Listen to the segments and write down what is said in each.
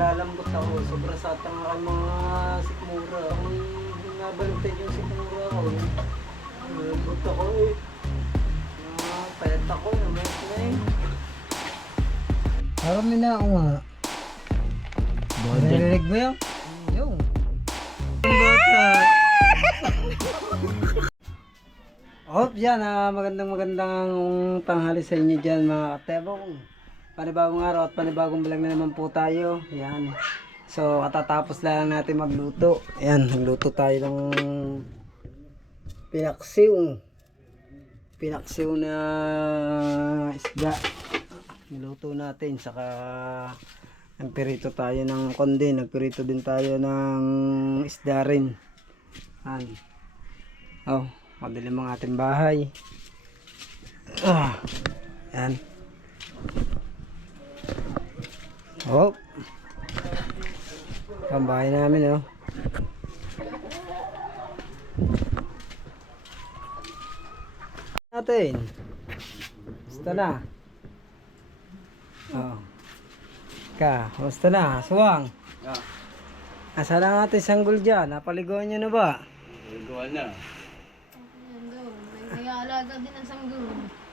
nalalambot ako. Sobra sa tanga kay mga sikmura. Ang nabalintay yung sikmura ko. Nalalambot ako eh. Payat ako. Namayat na eh. Parang mina ako nga. Narinig mo yan? Yung. Bata. Yan, magandang tanghali sa inyo dyan mga katebong. Panibagong araw at panibagong vlog na naman po tayo. Yan. So katatapos lang natin magluto. Yan, nagluto tayo ng pinaksiw na isda. Niluto natin, saka nagpirito tayo ng konde, nagpirito din tayo ng isda rin. Yan. Oh, madilim ang ating bahay. Yan. Oh. Ang bahay namin, oh. Natin. Basta na. Oh. Basta na, suwang. Asa na natin sanggol dyan? Napaliguan nyo na ba? Paliguan na. May alaga din ang sanggol.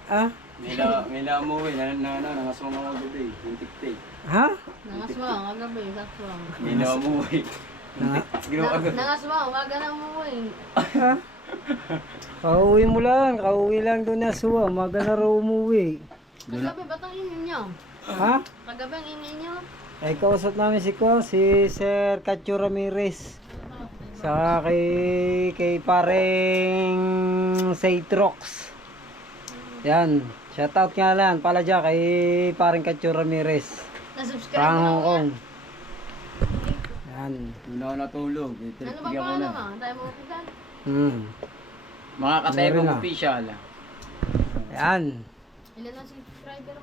Ah? May umuwi na nangaswang mga gabi. Tintik-tik. Ha? Nangaswang, kagabi, kaswang. May umuwi. Nangaswang, waga na umuwi. Ha? Kauwi mo lang. Kauwi lang doon na suwang. Maga na raw umuwi. Kagabi, ba't ang ingin niyo? Ha? Kagabi ang ingin niyo? Ay, kausap namin si Sir Cacho Ramirez. Saka kay pareng Seitrox. Yan. Shoutout nga lang pala dyan kay pareng Cacho Ramirez. Nasubscribe Pang mo Hong ako Kong. yan. Yan. Hindi na natulog. Ano ba pa naman? Tayo mo upitan? Mga katebong Meron na. official. Yan. Ilan ang subscriber?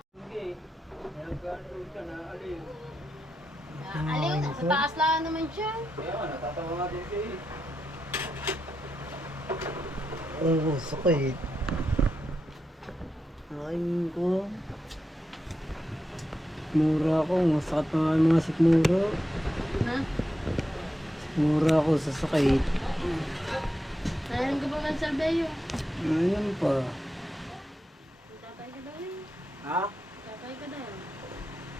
Ah, Alin, sa taas lang naman siya. Oo, sakit. Ay ko. Mura ako, masakit na mga sikmura. Ha? Mura ako sa sakit. Nalang ka ba man salbeyo? Ngayon pa. Tatay ka daw eh. Ha? Tatay ka daw.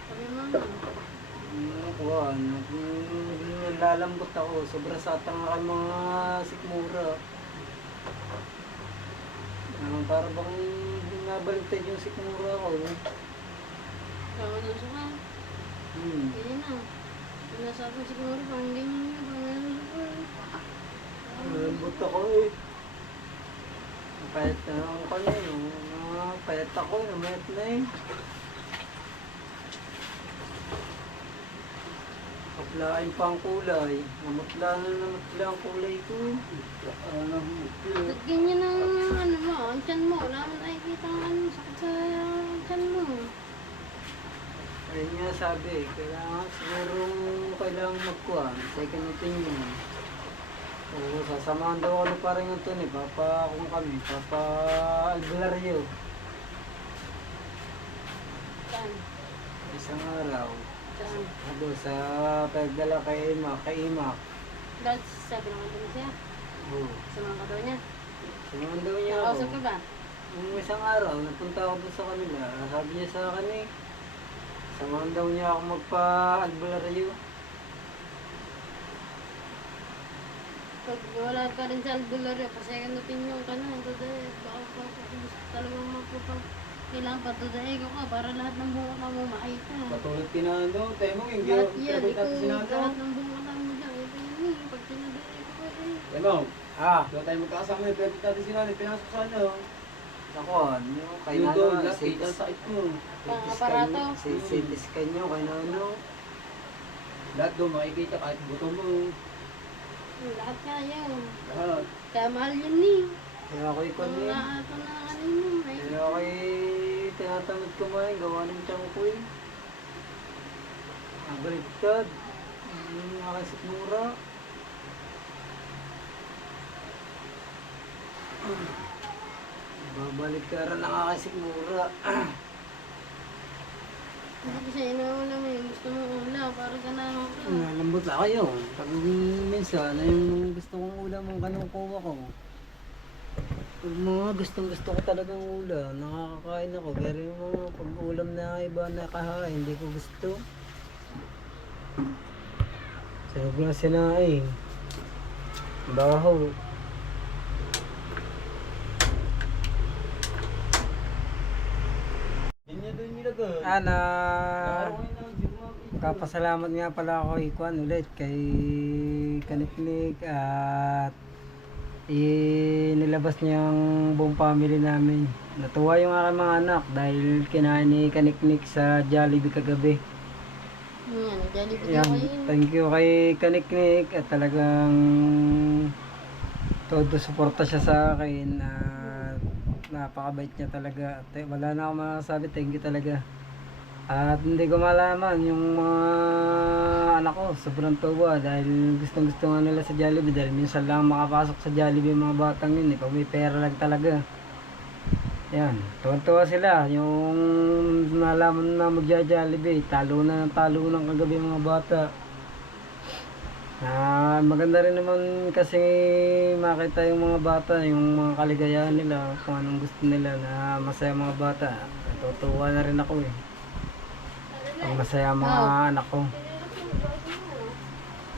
Sabi mama. Ano, nalalambot ako. Sobra sa tanga kay mga sikmura. Para bang nabalintay yung sikmura ko. Kawan na siya ka. Ganyan na. Pinasabi siguro pang ganyan niya. Pang ganyan siya ka. Nalalambot ako eh. Payat na ako kanina. Payat ako, namayat na eh. Kaplain pa ang kulay. Namutla ang kulay ko. Ba't ganyan ang ano mo? Ang tiyan mo. Wala mo nakikita ang ano. Sakit sa tiyan mo. Ayun nga sabi, kailangan magkuha. Second opinion. Oo, sasamahan daw ako parang yung Tony. Papa kung kami. Papa Albularyo. Saan? Isang araw. Saan? Ado, sa pagdala kay Imak. Dahil sabi naman din siya. Oo. Sumama ka daw niya. Samahan daw niya ako. Nakausap ka ba? Nung isang araw, napunta ako doon sa kanila. Sabi niya sa akin eh, samahan daw niya ako magpa-albularyo. Pag wala ka rin sa albularyo, pa-second opinion ka na. Today, baka gusto talagang kailangan patudaig ako para lahat ng bunga ka mo makita. Patulad kinano. Tayo mo yung Lahat yan, natin ikaw, sinano. lahat ng bunga ka mo dyan. Ito yun eh, pag tinadaig ko eh. Tayo mo. Doon tayo magkakasama yung pwede natin sinano. Pinasok sa ano. Nakuan, yung kay Yung Nano, doon, kita sa sakit mo. Pang-aparato. CT-scan nyo kay Nano. Lahat doon makikita kahit buto mo. Lahat nga yun. Lahat. Kaya mahal yun eh. Kaya ako'y Kung kunin. naato na ano yun. Kaya ako'y tinatamad kumain, gawa ng tiyang ko eh. Nabaliktad. Yung aking sikmura. Babalik ka rin ang aking sikmura. Hindi ko siya inauna mo yung gusto mo ulaw para ka na Lambot na kayo. Pag minsan, yung gusto kong ulam ang kanukuha ko. Pag mga gusto ko talagang ulam, nakakakain ako. Pero yung mga pag-ulam na iba nakahain, hindi ko gusto. Sarap na sinaing. Baho. Ana, kapasalamat nga pala ako ikuan ulit kay Kaniknik at inilabas niya ang buong family namin. Natuwa yung aking mga anak dahil kinain ni Kaniknik sa Jollibee kagabi. Yan, Jollibee Yan, ko yun. thank you kay Kaniknik at talagang todo suporta siya sa akin at napakabait niya talaga. At wala na akong masasabi, thank you talaga. At hindi ko malaman yung mga anak ko sobrang tuwa dahil gustong gusto nga nila sa Jollibee dahil minsan lang makapasok sa Jollibee yung mga batang yun pag may pera lang talaga. Yan, tuwa sila yung nalaman na magja-Jollibee, talo na ng kagabi mga bata. Maganda rin naman kasi makita yung mga bata, yung mga kaligayahan nila, kung anong gusto nila na masaya mga bata. Natutuwa na rin ako pag masaya ang mga anak ko.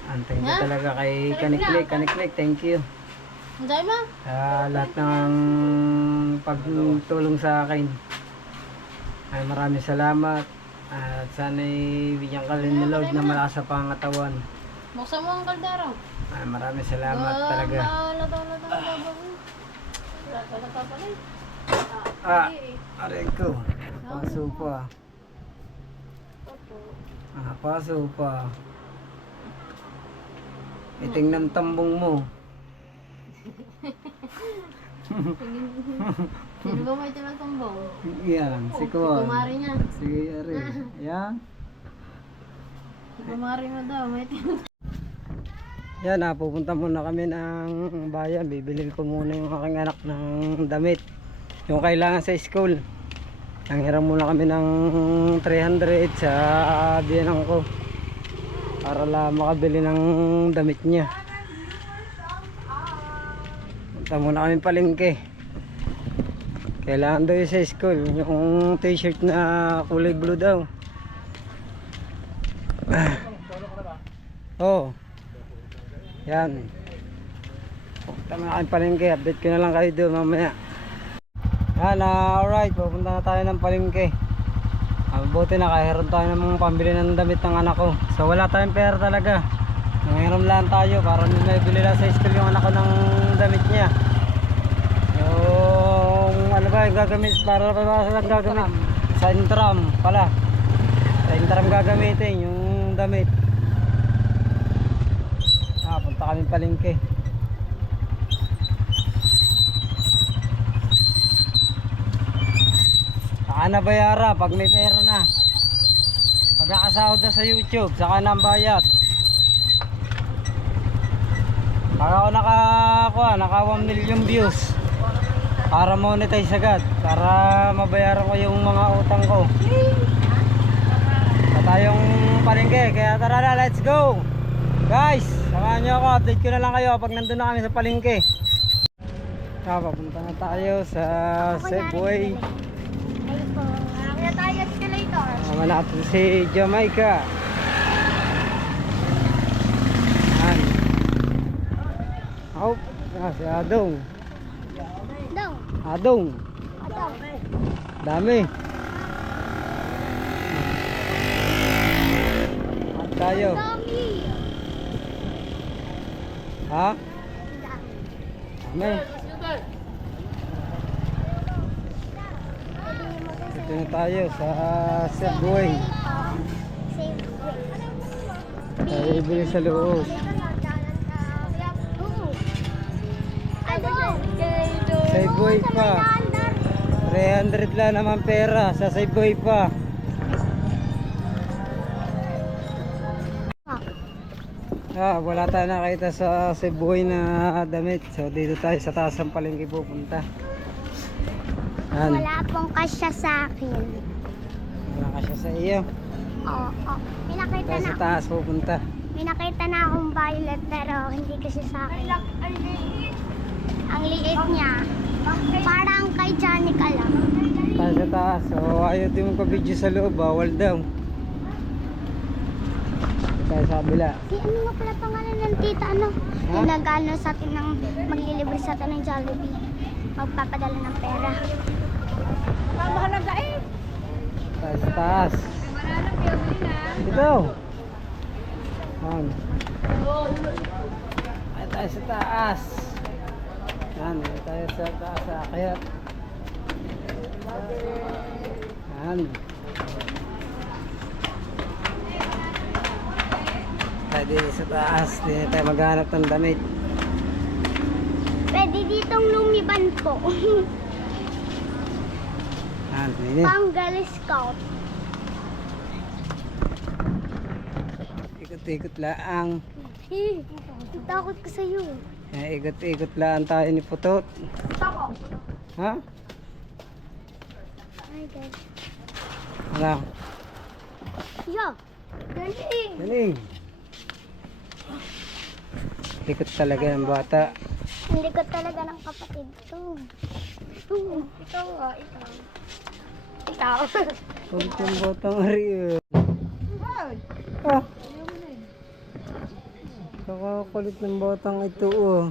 Thank you talaga kay Kaniklik, thank you. Anday mo? Lahat ng pagtulong sa akin. Ay maraming salamat. At sana'y bigyan ka rin ni Lord na malakas sa pangatawan. Buksan mo ang kaldero. Ay maraming salamat talaga. Aray ko. Paso pa. Paso pa. Iting ng tambong mo. Sino ba may tinatumbong? Yan, si Si Kuwan. kumari niya. Sige, Ari. Yan. Si kumari mo daw, may tinatumbong. Yan, pupunta muna kami ng bayan. Bibilin ko muna yung aking anak ng damit. Yung kailangan sa school. Nanghiram muna kami ng 300 sa biyanang ko. Para lang makabili ng damit niya. Punta muna kami palengke. Kailangan daw yung sa school. Yung t-shirt na kulay blue daw. Oh. Yan. Tama na kami palengke. Update ko na lang kayo doon mamaya. Yan, alright. Pupunta na tayo ng palengke. Mabuti na kahiram tayo ng mga pambili ng damit ng anak ko. So wala tayong pera talaga. Nangiram lang tayo para may bili lang sa school yung anak ko ng damit niya. Yung ano ba yung gagamit para saan gagamit? Sa intram pala. Sa intram gagamitin yung damit. Punta kami palengke. Saka na bayara pag may pera na. Pagkakasahod na sa YouTube, saka na ang bayad. Pag ako naka 1 million views para monetize agad, para mabayaran ko yung mga utang ko. Sa tayong palengke, kaya tara na, let's go! Guys, samahan nyo ako, update ko na lang kayo pag nandun na kami sa palengke. Papunta na tayo sa Safeway. Kaya tayo escalator. Sama natin si Jamaica. Yan. Oh, si Adong. Adong. Dami. At tayo. Ha? Dami. Ito na tayo sa Safeway. Tayo ibili sa loob. Safeway pa. 300 lang naman pera sa Safeway pa. Wala tayo nakita sa Safeway na damit. So dito tayo sa taas ng palengke pupunta. Wala pong kasya sa akin. Wala kasya sa iyo. Oo. nakita Tayo na, sa taas pupunta. may nakita na akong violet pero hindi kasi sa akin. Ang liit niya. Parang kay Janica lang. Tayo sa taas. So ayaw din magpa-video sa loob. Bawal daw. Tayo sa kabila. Si ano nga pala pangalan ng tita ano? Ha? Yung nag-ano sa atin ng maglilibre sa atin ng Jollibee. Magpapadala ng pera. Tayo sa taas. Ito. Yan. Ay, tayo sa taas. Yan. Ay, tayo sa taas. Sa akyat. Yan. Tayo dito sa taas. Dito tayo maghanap ng damit. Pwede ditong lumiban po. Yan. Dito. Pang Girl Scout. Ikot-ikot lang. Takot ko sa'yo. Ikot-ikot lang tayo ni Putot. Takot. Ha? Ay guys. Wala. Yo. Galing. Galing. Ikot talaga ng bata. Ang likod talaga ng kapatid ko. Ikaw ah, ikaw. Ikaw. Kulit ng batang ari. Ah. Kakakulit ng batang ito oh.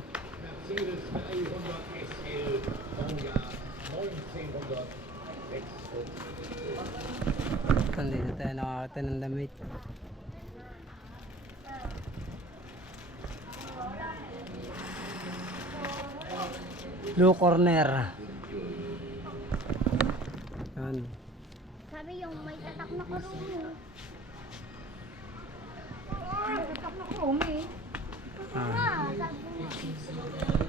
Hindi na tayo nakakita ng damit. Blue corner. Yan. Sabi yung may tatak na kurumi. Ah. Sabi niya.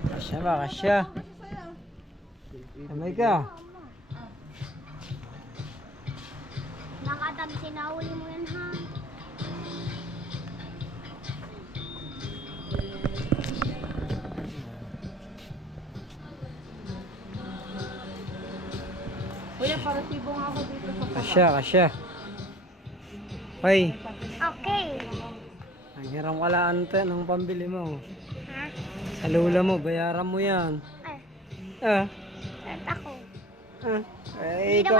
Kasya ba? Kasya. Kamay ka. Nakatag sinahuli mo yan ha. Kasya, kasya. Hoy, Okay. ang hirang kalaan to ng pambili mo. Ha? Sa lula mo, bayaran mo yan. Ah, Ah, ako. ah. Hindi Ikaw,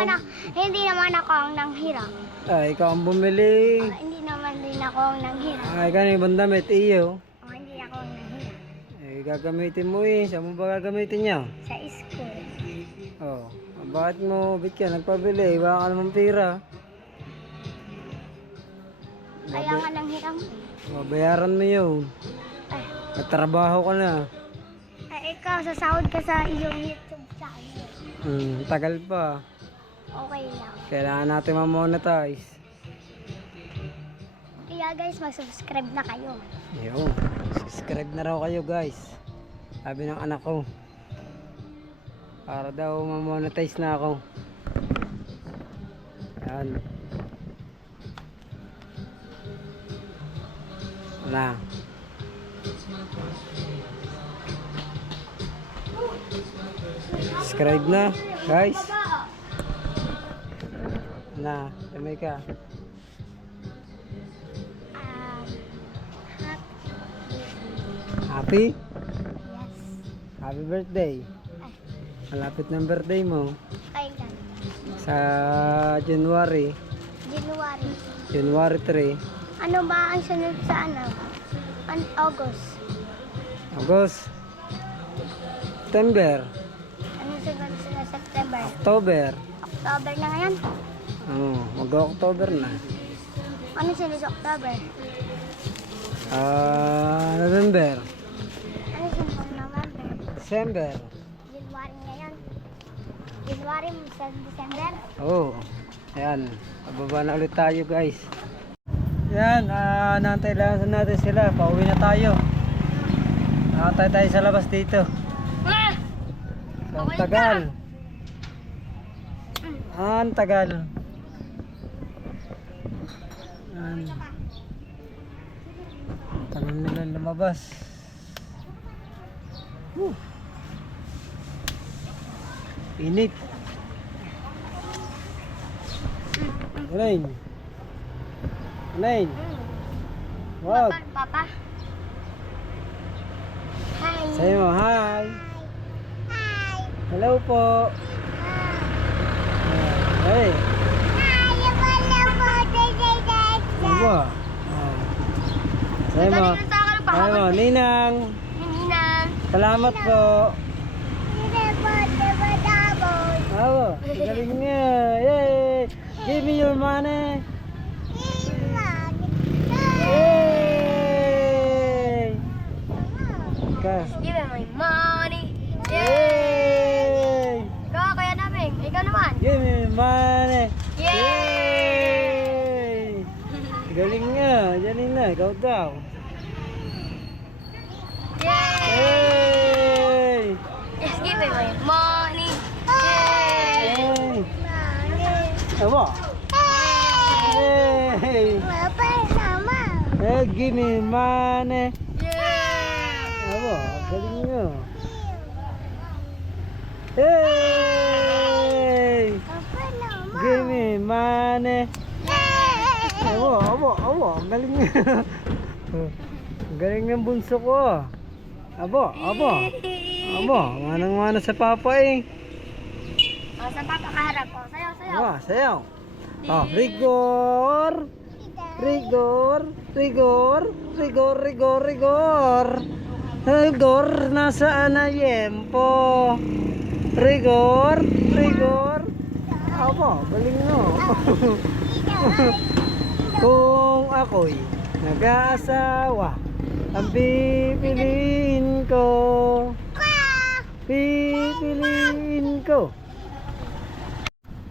hindi naman ako ang nanghiram. ikaw ang bumili. Hindi naman din ako ang nanghiram. Ikaw na ibang damit, iyo. Hindi ako ang nanghiram. Gagamitin mo eh. Saan mo ba gagamitin niya? Sa school. Oh, bakit mo, bit ka, nagpabili, wala ka naman pera. Kaya nga nanghiram. Bayaran mo yun. Ay, Nagtrabaho ka na. ikaw, sasahod ka sa iyong YouTube channel. Tagal pa. Okay lang. Kailangan natin ma-monetize. Kaya guys, mag-subscribe na kayo. Ayun. Subscribe na raw kayo guys. Sabi ng anak ko. Para daw ma-monetize na ako. Yan. Wala. Subscribe na guys. Na, damay ka. Happy? Yes. Happy birthday. Malapit ng birthday mo. Kailan? Sa January. January. January 3. Ano ba ang sunod sa ano? August. August. September. Ano sunod sa September? October. October na ngayon? Mag-October na. Ano sunod sa October? November. Ano sunod sa November? December. January ngayon? January sa December? Oh, ayan. Pababa na ulit tayo guys. Yan, nantay lang natin sila. Pauwi na tayo. Nakatay tayo sa labas dito. Ang tagal. Ang tagal. Ang tagal nila lumabas. Init. Galing. Nine. Wag. Papa. Hi. Sayo mo, hi. Hi. Hello po. Hey. Aba. Sayo mo. Sayo mo, Ninang. Ninang. Salamat po. Aba, galing niya. Yay. Give me your money. Yay. Ka. Give me my money. Yay. Ikaw, Kuya Naming. Ikaw naman. Give me your money. Yay! Galing nga. Galing na. Ikaw daw. Yay! Yay. Yes, give me my money. Yay! Yay. Aba. Yay. Hey, give me money. Yay! Aba, galing nga. Hey! Give me money. Abo, galing nga. Galing ng bunso ko. Abo, manang-mana sa papa eh. Oh, sa papa kaharap ko. Sayaw, sayaw. Aba, sayaw. Oh, rigor. Rigor, nasaan na yempo? Rigor. Aba, galing no. Kung ako'y nag-aasawa, ang pipiliin ko.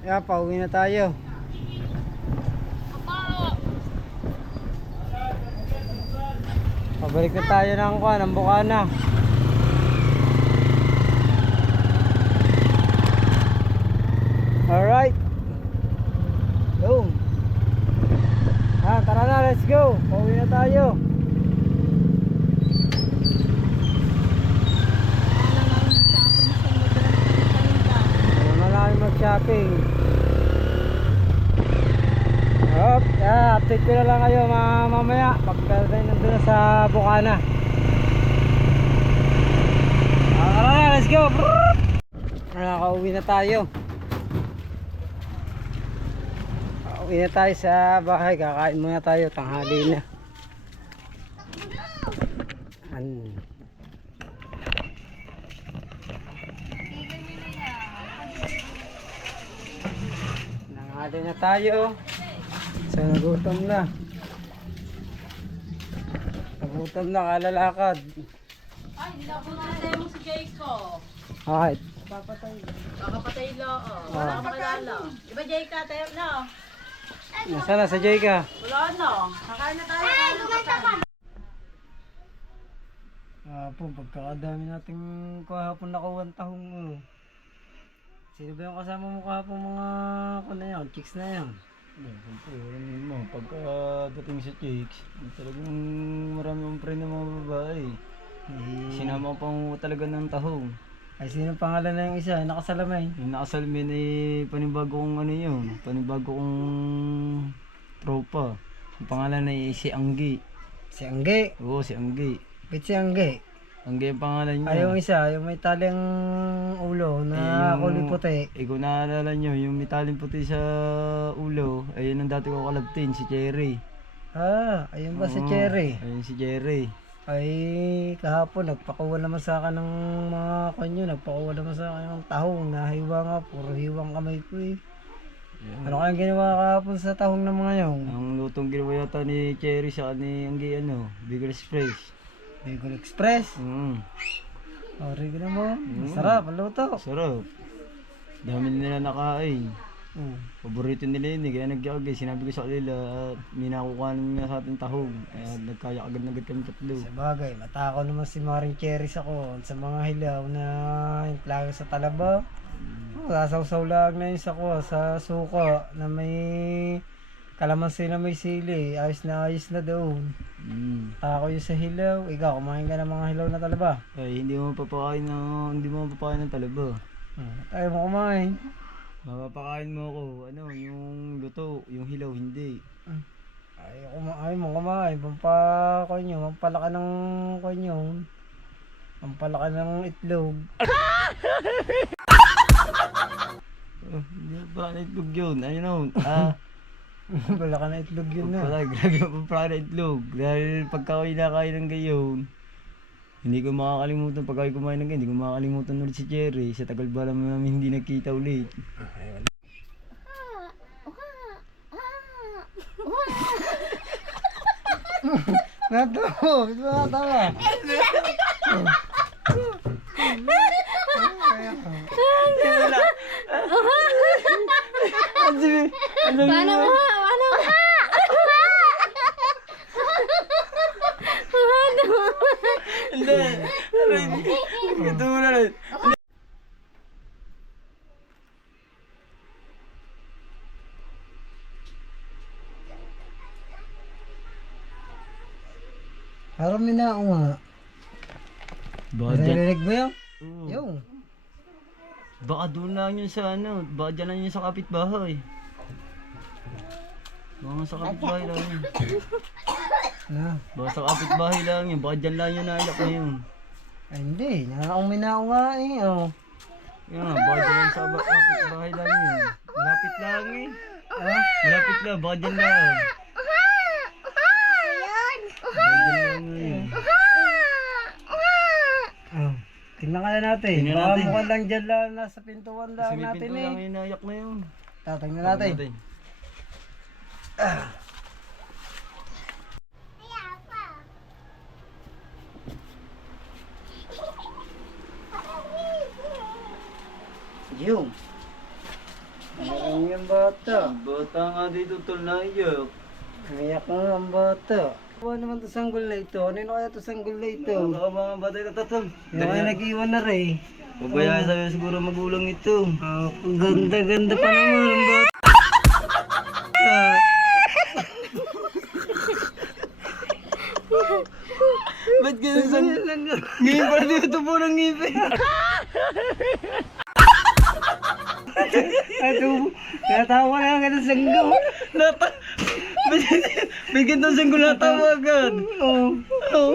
Kaya pauwi na tayo. Pabalik na tayo ng Bukana. Alright. Boom. Tara na, let's go. Pauwi na tayo. Muna namin mag-shopping. Update ko na lang kayo mamaya pagka tayo nandun na sa Bukana. Tara na, let's go. Nakauwi na tayo. Uwi na tayo sa bahay, kakain muna tayo, tanghali na. Tanghali na tayo. So nagutom na. Kalalakad. Ay, nilapon mo si Jayco. Bakit? Kakapatay lang. Wala ka makilala. Diba Jayka, tayo na? Nasaan na sa Jayka? Wala na. Kakain na tayo. Pagkakadami nating kahapon nakuha tahong. Sino ba yung kasama mo kahapon mga chicks na yan? Pagkadating sa chicks, talagang marami ang friend ng mga babae. Sinama ko pang talaga ng tahong. Ay, sino pangalan na yung isa? Nakasalamay. Yung nakasalmin ay panibago kong panibago kong tropa. Ang pangalan ay si Anggi. Si Angge. Oo, si Anggi. Bit si Angge. Anggi ang pangalan niya. Ay, yung isa, yung may taling ulo na kulay puti. Kung naalala nyo, yung may taling puti sa ulo, ayun ang dati ko kalabtin, si Cherry. Ayun ba si Oo, Cherry? Ayun si Cherry. Ay, kahapon nagpakuha naman sa akin ng mga kanyo, nagpakuha naman sa akin ng tahong, nahiwa nga, puro hiwang kamay ko eh. Ano kayang ginawa kahapon sa tahong ng mga yun? Ang lutong ginawa yata ni Cherry sa ni Anggi, Bigel Express. Bicol Express. Original mo. Masarap, ang luto. Sarap. Dami nila nakain. Mm. Paborito nila yun kaya nag-jog sinabi ko sa kanila at may nakukuha namin sa ating tahong. Kaya nagkaya agad kami tatlo. Sa bagay, matakaw naman si Maring Cherry sa sa mga hilaw na yung plaga sa talaba. Sasawsaw lang na yun sa suka na may kalamansi na may sili. Ayos na doon. Tako yun sa hilaw. Ikaw, kumain ka ng mga hilaw na talaba? Ay, hindi mo mapapakain ng talaba. Tayo mo kumain. Mapapakain mo ako, yung luto, yung hilaw, hindi. Ay mo kumain. Pampalaka ng kanyo. Pampalaka ng itlog. Hindi pa na itlog yun. Ayun Pampalaka ng itlog yun na. Pala, grabe ang pa na itlog. Dahil pagka ako inakain ng gayon, hindi ko makakalimutan pagka ako kumain ng gayon, hindi ko makakalimutan ulit si Cherry. Sa tagal ba namin hindi nagkita ulit. Nato, ito na tama. Paano mo? Paano mo? Hindi! Ito mo na rin. Parang minao nga. Narinig mo yun? Oo. Yung. Baka doon lang yun sa baka dyan lang yun sa kapitbahay. Baka sa kapitbahay lang yun. Na. Baka sa kapitbahay lang yun, baka dyan lang yun naiyak na yun. Ay hindi, nakaong minao nga eh. Oh. Yan nga, baka dyan lang sa kapitbahay lang yun. Malapit lang eh. Ah? Malapit lang, baka dyan lang. Baka dyan lang yun. Oh. Tingnan kaya natin. Tingnan Baka natin. mukhang lang dyan lang, nasa pintuan Kasi lang may natin pinto eh. lang yun naiyak na yun. Tingnan natin. Yung. Ang yung bata. Bata nga dito tol naiyak. Umiyak nga ang bata. Ano naman to sanggol na ito? Ano kaya to sanggol na ito? Baka mga bata na tatol. Yung kaya nag-iwan na rin. Pabayaan sa'yo siguro magulang ito. Ang ganda-ganda pa naman ang bata. Ba't ganun sa... Ngayon pala dito po ng ngipin. Ito, natawa na nga ng sanggol. Bigyan ng sanggol na tawagan. Oo. Oo.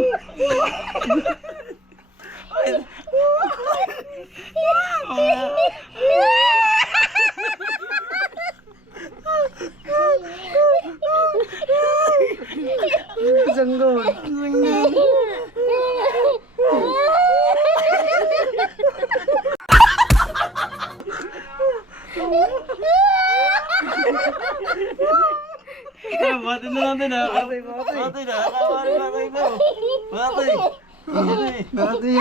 Sanggol. Bati na natin ha. Bati. Bati na. Kakawarin na kayo mo. Bati. Bati.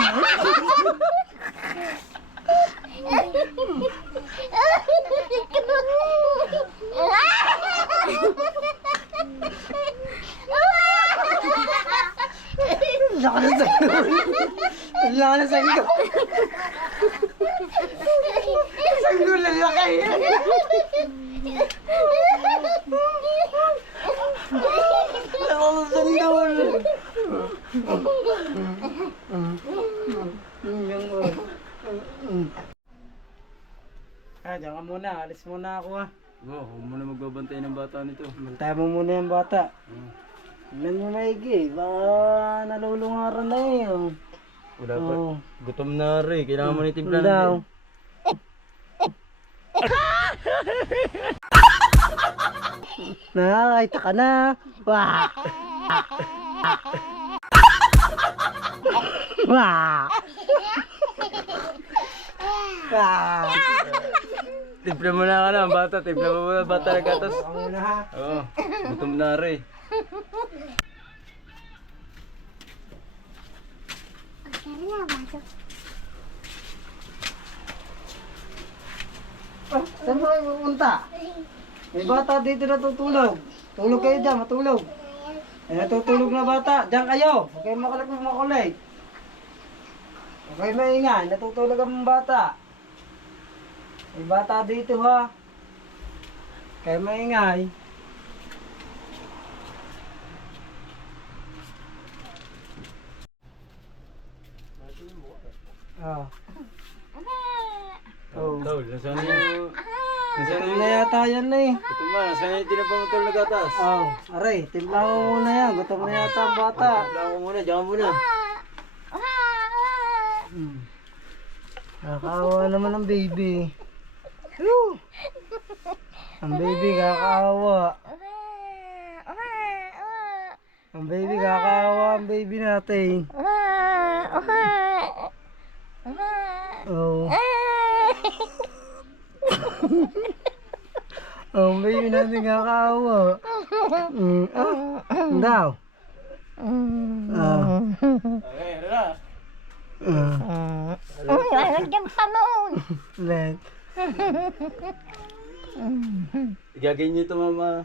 Laka na sanggol. Laka na sanggol. Sanggol na laki. Laka na sanggol. Diyan ka muna. Alis muna ako ha. Huwag mo na magbabantay ng bata nito. Bantayan mo muna yung bata. Tingnan mo maigi. Baka nalulungaran na eh. Oh. Wala pa. Oo. Gutom na rin. Kailangan mo nitimpla Daw. natin. Nakakaita ka na. Wah! Wah! Wah! Timpla mo na ka na, bata. Timpla mo muna bata ng gatas. Ako muna ha. Oo. Gutom na rin. Saan mo kayo pupunta? May bata dito natutulog. Tulog kayo dyan, matulog. May natutulog na bata. Diyan kayo. Huwag kayo makulit. Huwag kayo maingay. Natutulog ang bata. May bata dito ha. Kayo maingay. Oh. Oh. Tol, nasaan yung... Gutom na yata yan na eh. Ito ba, saan yung tinapamutol na gatas? Oh, aray, timpla mo muna yan. Gutom na yata ang bata. Wala ko muna, diyan ka muna. Nakakaawa naman ang baby. Whew. Ang baby kakaawa. Ang baby kakaawa, ang baby natin. Oh. Oh, ang baby natin kakaawa. Daw. Okay, relax. Lalagyan pa noon. Let. Igagay niyo ito, mama.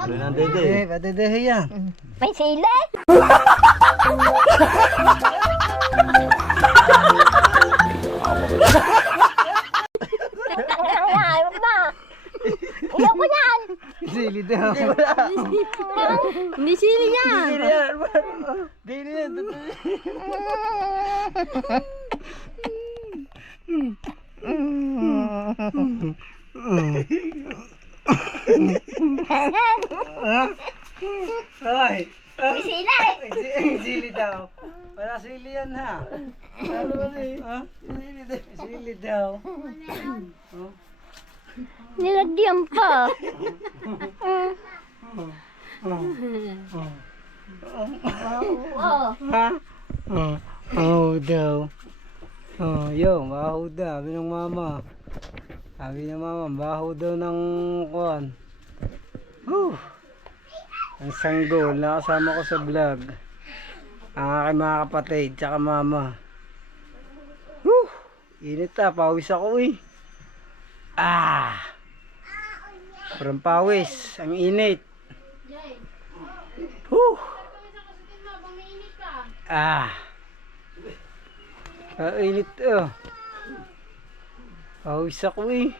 Ano nang dede? Eh, padedehe yan. May sili? Ayaw na. Ayaw ko yan. Sili daw. Hindi sili yan. Dili yan. Ay. May sili. Sili daw. Wala sili yan ha. Ano ba eh? Ha? Sili daw. Nilagyan pa. Oh. Ha? Oh daw. Oh, yo, baho daw. Sabi ng mama. Sabi ng mama, baho daw ng kuwan. Ang sanggol na kasama ko sa vlog. Ang aking mga kapatid, tsaka mama. Init pawis ako eh. Parang pawis, ang init. Init pawis ako eh.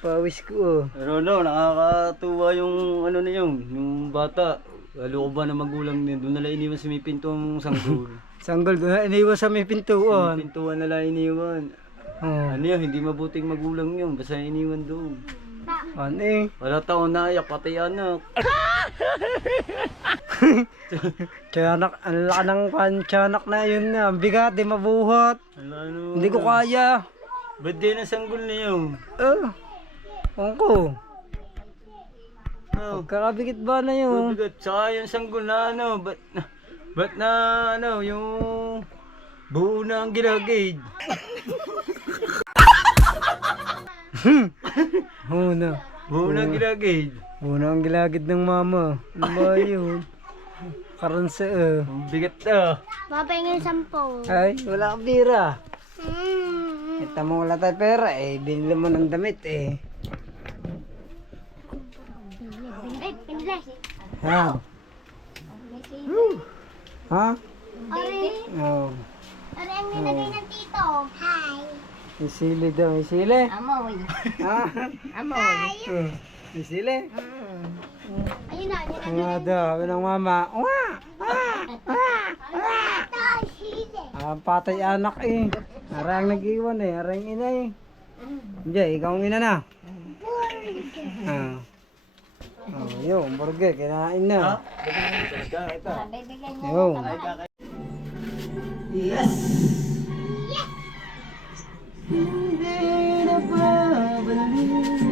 Pawis ko Pero no, nakakatuwa yung ano na yun, yung bata. Lalo ko ba na magulang niya, doon nila iniwan sa may pinto ang sanggol. Sanggol doon na iniwan sa may pintuan. Pintuan nila iniwan. Ano yun, hindi mabuting magulang yun, basta iniwan doon. Ano eh? Wala taong naiyak, pati anak. Tiyanak, ang laki ng tiyanak na yun na. Ang bigat, di mabuhat. Ano, Hindi ko kaya. ba't din ang sanggol na yun? Ko. Oh, Kakabigit ba na yun? bigat. Saka yung sanggol na ano, ba't na ano, yung buo na ang gilagid. Una. Buo na ang gilagid. Una ang gilagid ng mama. Ano ba yun? Karon sa Ang bigat na. Mapahingin 10. Ay, wala kang pira. Ito mo wala tayo pera eh. Binili mo ng damit eh. Pinili. Ha? Ha? Ore. Oh. Ore ang nilagay ng tito. Hi. May sili daw. May sili? Amoy. Ha? Amoy. May sili? Ayun na. Ang nga daw. Sabi ng mama. Patay anak eh. Arang nag-iwan eh. Arang ina eh. Hindi, ikaw ang ina na. Yun, burger. Kinain na. Bibigyan niya. Yun. Yes! Hindi na babalik.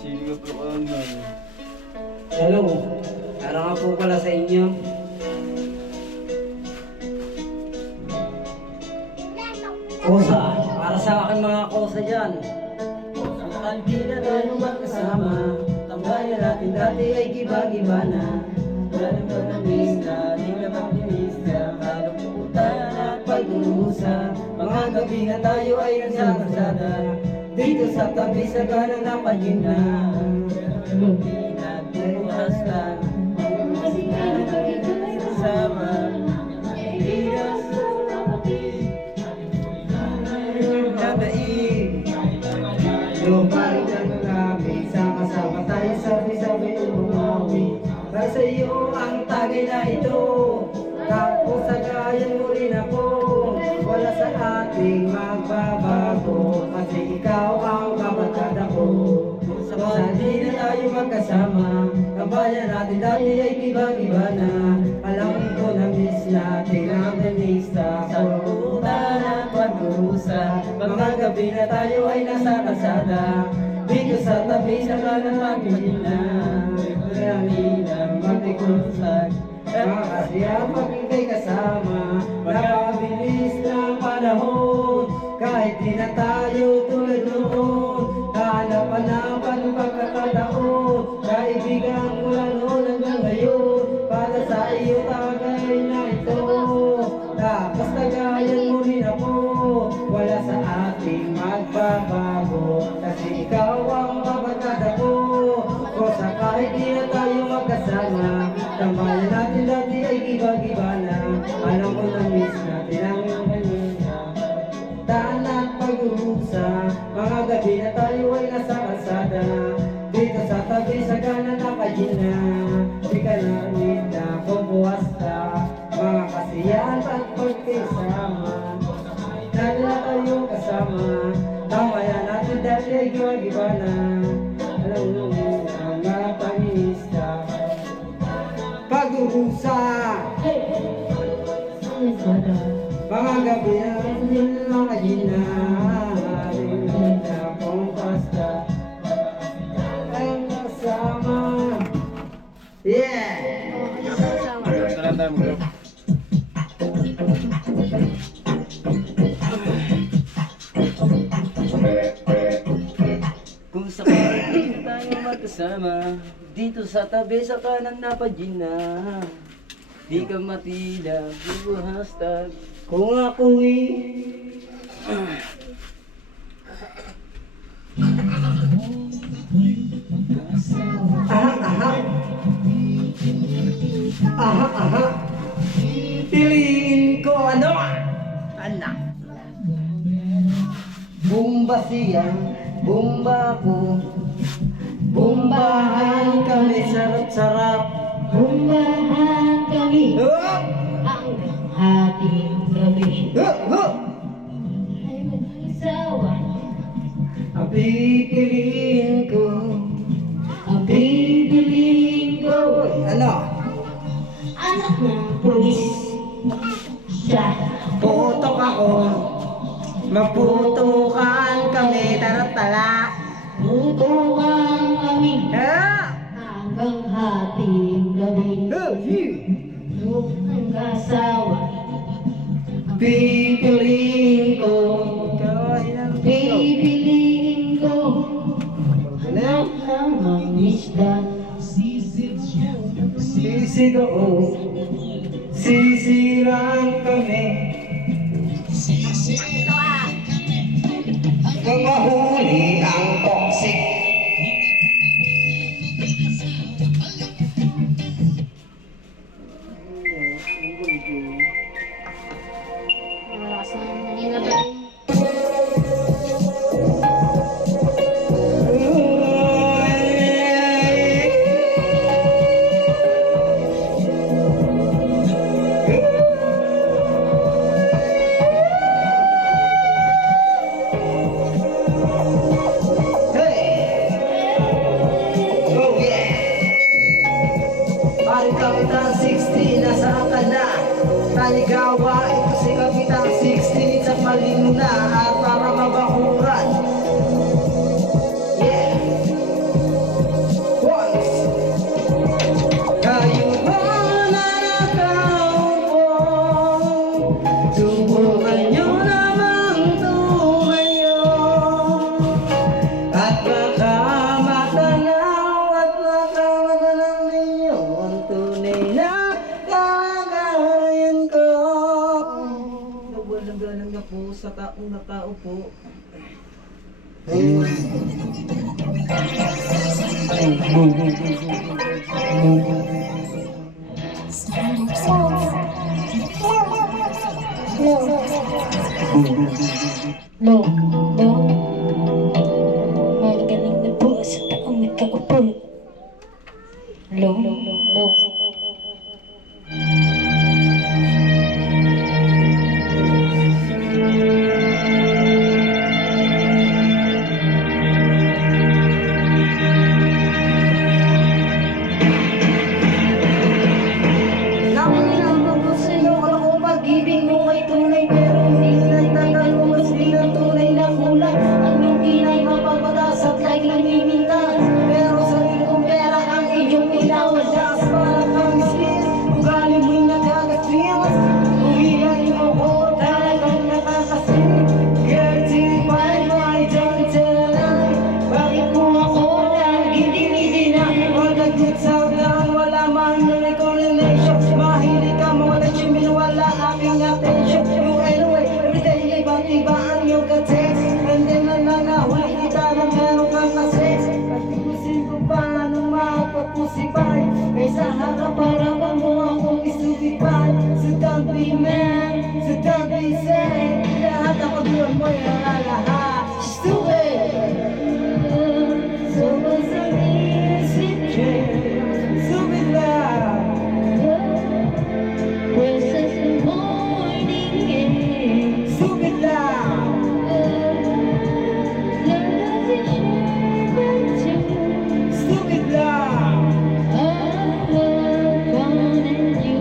Sili ka po ang Hello, para nga po pala sa inyo. Kosa, para sa akin mga kosa dyan. Ang di na tayo magkasama, tambayan natin dati ay giba-giba na. Galing pa ng mista, di na magpinista, kaluputan at pag-uusa. Mga gabi na tayo ay nagsasasada, dito sa tabi sa gana ng pagina. Hindi natin buhastan, sama. Hindi na sa kapit, nadaig. sa iyo ang tagay na ito. Tapos sagayan mo rin ako. Wala sa ating magbabago, kasi ikaw ang kabarkada ko. Sa hindi na tayo magkasama, ang bayan natin dati ay iba-iba na. Alam ko na miss natin ang tenista, sa rutan at pag-urusa. Mga gabi na tayo ay nasa kalsada, dito sa tabi sa kanan pag-hina. Ang matikusan, mga kasiyang pag-ibig kasama. Napakabilis ng panahon, kahit di na tayo tulad noon. Hanapan ng pagkakataon, kaibigan ko lang noon hanggang ngayon. Para sa iyo tagay na ito, tapos tagayan mo rin ako. Wala sa ating magbabago, kasi ikaw ang kabarkada ko. Kosa kahit di na tayo magkasama, tambayan natin dati ay iba-iba na. Alam ko na miss natin ang iyong kanina. Daan at pag-urusa, mga gabi na tayo ay nasa kalsada, dito sa tabi sa kanan na pagina. Di ka na ulit na bubuwasta, mga kasiyahan at pagkisama. Dahil na tayo kasama, tambayan natin dati ay iba-iba na. Alam mo ang mga pangista, pag-urusa, mga gabi na mga gina. Rinda kong pasta ang kasama. Yeah! Saan tayo mag Kung sakali tayo magkasama, dito sa tabi sa kanan na pagina. Di ka matila, buhastag. Kung ako'y aha, piliin ko ano? Anak. Bumba siya, bumba ko, bumbahan kami sarap-sarap. Bumbahan kami Hup! hanggang hating gabi. Hup! Hup! Ay mag-isawa, Ang pipiliin ko, ang bibiliin ko. ano? Anak ng pulis sa Putok ako, maputukan kami, tara-tala. butukan kami Ah! hanggang hating gabi. Ang kasawa, Pipiliin ko, bibiliin ko. ano? Anak ng isda, Sisigoon, sisiraan kami. Kung mahuli ang toxic. Malakas na nahina ba rin? Kapitan 16, nasaan ka na? Taligawa, ito si Kapitan 16, sa paling na at para mabakuran. Yeah! Once! Kayo ba nakakaupo? Subukan nyo namang tumayo at baka matanaw at makamatanaw ninyo ang tunay na kalagayan ko. Nagwalang-galang na po sa taong nakaupo. no, no. Magaling na po sa taong nakaupo. Lo, low. Namin ang sa iyo, alam ko pag-ibig mo ay tunay, pero hindi nagtagal mo mas di ang tunay na kulay. Ang lugi ay mapagpatas at like namimintas, pero sarili kong pera ang iyong pinawadas. Para kang miskin, ugali mo'y nagkakaswimas. Uwihain mo ko, talagang nakakasin. Guilty by my don't tell lie. Bakit mo ako nagiging na? All the good sound na wala man na recognition. Mahilig ka mawala siya, wala aking attention. You anyway, everyday iba-iba ang iyong ka-text. And then nananahuli kita na meron kang ka-sex. Pagtikusin ko pa nung mapapusipay, kaysa harap-harapan mo akong isubipay. So don't be mad, so don't be sad. Lahat ako doon mo'y alalahat. Stupid! So basta isip siya, stupid lang. Restless in the morning, yeah. Stupid lang. Love doesn't share but two. Stupid lang. I love fun and you.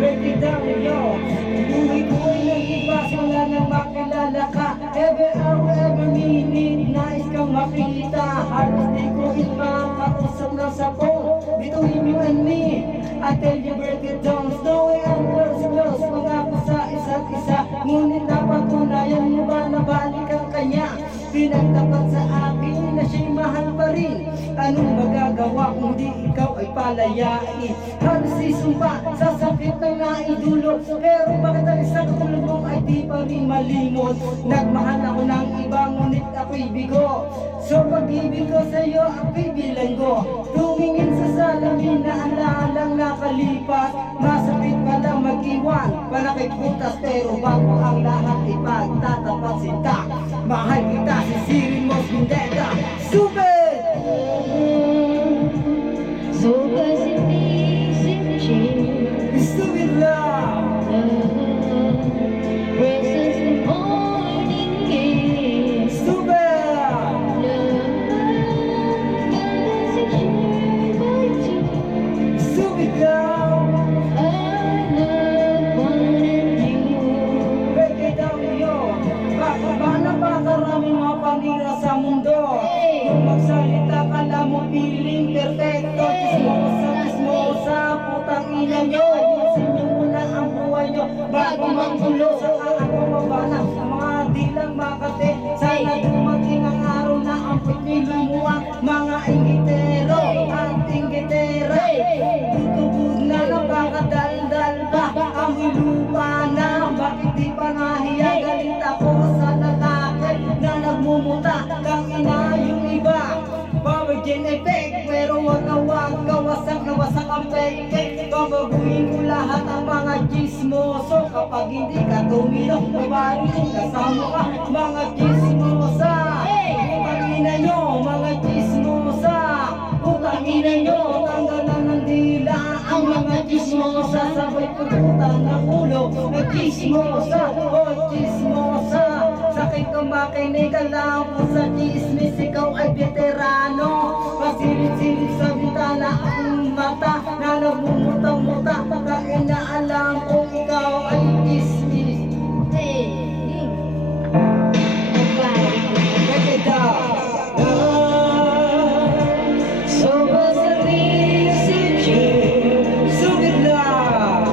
Break it down, yo. Buhay ko ay nag-ibas, wala nang makilala ka. Every hour, every minute, nais kang makita. Halos di ko makausap na sa phone. Between you and me, I tell you break it down. Snowy and close, pangako sa isa't isa. Ngunit napatunayan mo ba na balik ang kanya? Pinagtapat sa akin na siya'y mahal pa rin. Anong magagawa kung di ikaw ay palayain? Halos isumpa sa sakit na naidulot, pero bakit ang isang katulad mo ay di pa rin malimot? Nagmahal ako ng iba, ngunit ako'y bigo. So pag-ibig ko sa'yo ang bibilang ko. Tumingin sa salamin na alalang nakalipas. Masakit pala mag-iwan, panakit butas, pero bago ang lahat ipagtatapat sinta. Mahal kita, sisirin mo's vendetta. Stupid! So pessimistic, Stupid love! restless in the morning, yeah. Stupid! Love doesn't share but two. Stupid love! I love fun and you. Break it down yun. Baka ba napakaraming mga panira sa mundo? Kung magsalita ka lang mo feeling perfecto. Chismosa, putang ina nyo. Ayusin nyo muna ang buhay nyo bago manggulo. Saka ako mabana, mga di lang makate. Sana dumating ang araw na ang pagpilumuha. Mga ingitero at ingitera. Tutubog na napakadaldal pa. Ang lupa na, bakit di pa nahiya? Galit ako sa lalaki na nagmumuta. Kang ina yung iba, power gen effect. Pero wag kawasak na wasak ang fake. Babaguhin ko lahat ang mga chismoso. Kapag hindi ka tumilok, babarin kasama ka. Mga chismosa, putang ina nyo, mga chismosa. Putang ina nyo, tanggalan ng dila ang mga chismosa. Sabay pagputan ng ulo, nag-chismosa, chismosa. Sakit kang makinig, alam ko sa chismis, ikaw ay veterano. Pasilip-silip sa bitana ang mata na nagmumutang-muta. Kaya na alam kong ikaw ay chismis. Break it down. So basta isip siya, stupid love.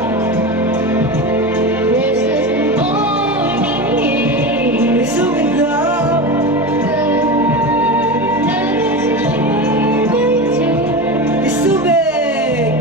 Restless in the morning, yeah. Stupid love. Love doesn't share but two. Stupid.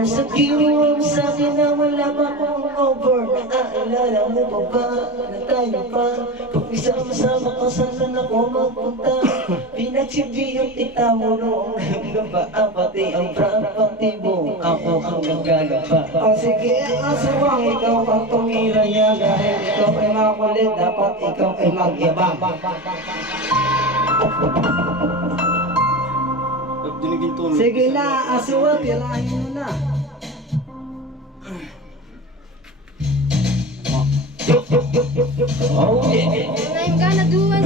Sa kiwang sa akin na wala pa akong over. Naaalala mo pa ba na tayo pa? Pag isama-sama ka saan ako magpunta? Pinagsibi yung tita mo noong gaba. Pati ang property mo, ako ang naglalaba. O sige, asawang ikaw ang tumira niya. Dahil ikaw ay makulit, dapat ikaw ay magyabang. Sige na, asawang, tirahin mo na. Oh yeah. Time ka na duwan.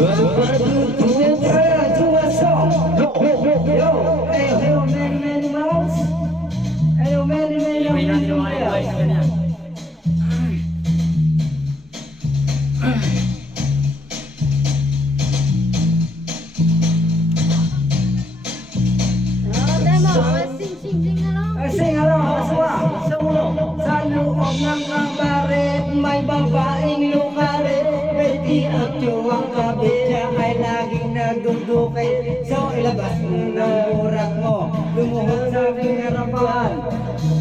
Sing na lang. Sing along, aswa. Sa loob ng kabaret, may babaeng lukaret. Betty at yung kabit niya ay laging nagdudukay. So ilabas mo ng burak mo, lumuhod sa aking harapan.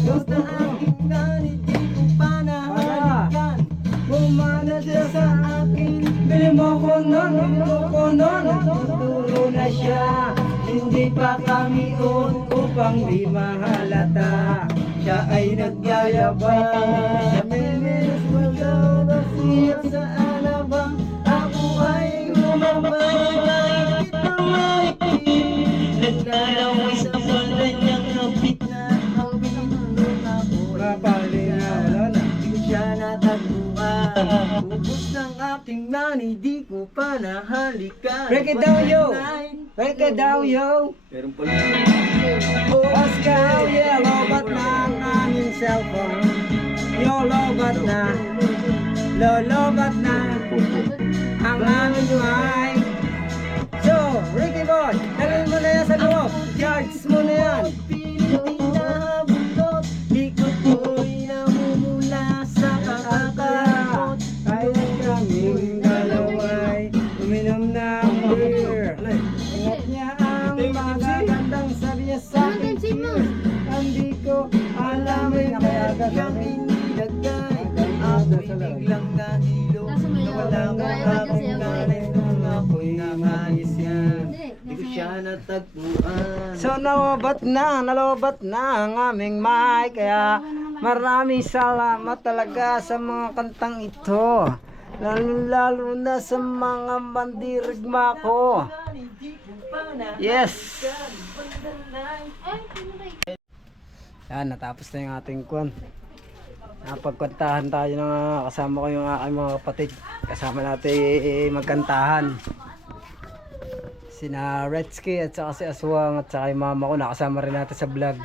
Gusto aking ganit, di ko pa nahalikan. Bumana siya sa akin, bili mo ko nun, tuturo na siya. Hindi pa kami upang di mahalata. Siya ay nagyayabang. Siya memeres magkano siya sa alabang. Ako ay lumabay. Kita maikip. Naglalaway sa pala niyang kapit na ang pinulong ako. Mapali na wala na. Di ko siya natagpuan. Ubus ng aking money, di ko pa nahalikan. Break it down, yo! Break it down, yo! Meron pala. Pascal, yeah, lobat na ang aming cellphone. Yo, lobat na. Lobat na ang aming mic. So, Ricky Boy, dalhin mo na yan sa loob. Charge mo na yan. Pinabundot, di ko po'y namumula sa kakakarot. Kaya kaming dalaway uminom ng beer. Ingat niya ang magagandang sabi niya sa akin. Hindi ko alam ay Kami nilagay, ako'y biglang nahilo. Nawala nga akong nanay nung ako'y nangayos yan. Di ko siya natagpuan. So nalobat na ang aming mic. Kaya maraming salamat talaga sa mga kantang ito. Lalo na sa mga mandirigma ko. Yes! Yan, natapos na yung ating kwan. Napagkantahan tayo ng kasama ko yung aking mga kapatid. Kasama natin magkantahan. Sina Retsky at saka si Aswang at saka yung mama ko nakasama rin natin sa vlog.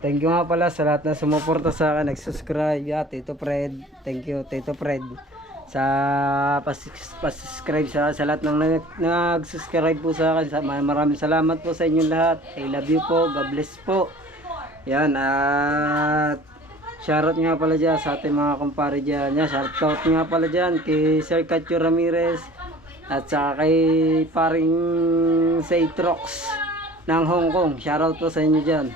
Thank you nga pala sa lahat na sumuporta sa akin, nag-subscribe. Tito Fred, thank you Tito Fred sa pas-subscribe sa lahat ng nag-subscribe po sa akin. Maraming salamat po sa inyong lahat. I love you po, God bless po. Yan, at shoutout nga pala dyan sa ating mga kumpare dyan. Shoutout nga pala dyan kay Sir Cacho Ramirez at saka kay paring Seitrox ng Hong Kong. Shoutout po sa inyo dyan.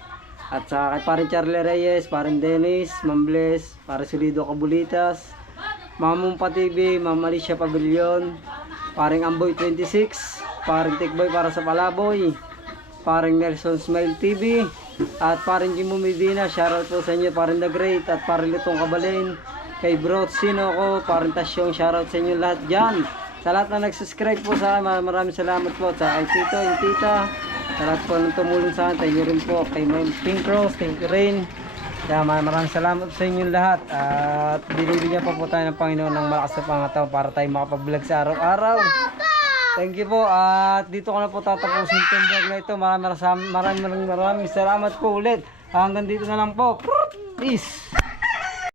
At saka kay paring Charlie Reyes, paring Dennis, Ma'am Bless, paring Solido Cabulitas, Mamumpa TV, Ma'am Alicia Pavilion, paring Amboy 26, paring Tikboy para sa Palaboy, paring Nelson Smile TV, at paring Jimo Medina. Shoutout po sa inyo, paring The Great at paring Lutong Kabalin, kay Bro Sinoco, paring Tasyong. Shoutout sa inyo lahat dyan. Sa lahat na nag-subscribe po sa akin, maraming salamat po. Sa kay Tito and Tita, sa lahat po nang tumulong sa akin, tayo rin po kay Pink Rose, kay Rain. Kaya maraming salamat sa inyong lahat. At binibigyan pa po tayo ng Panginoon ng malakas na pangataon para tayo makapag-vlog sa araw-araw. Thank you po. At dito ko na po tatapusin itong vlog na ito. Maraming salamat po ulit. Hanggang dito na lang po. Peace!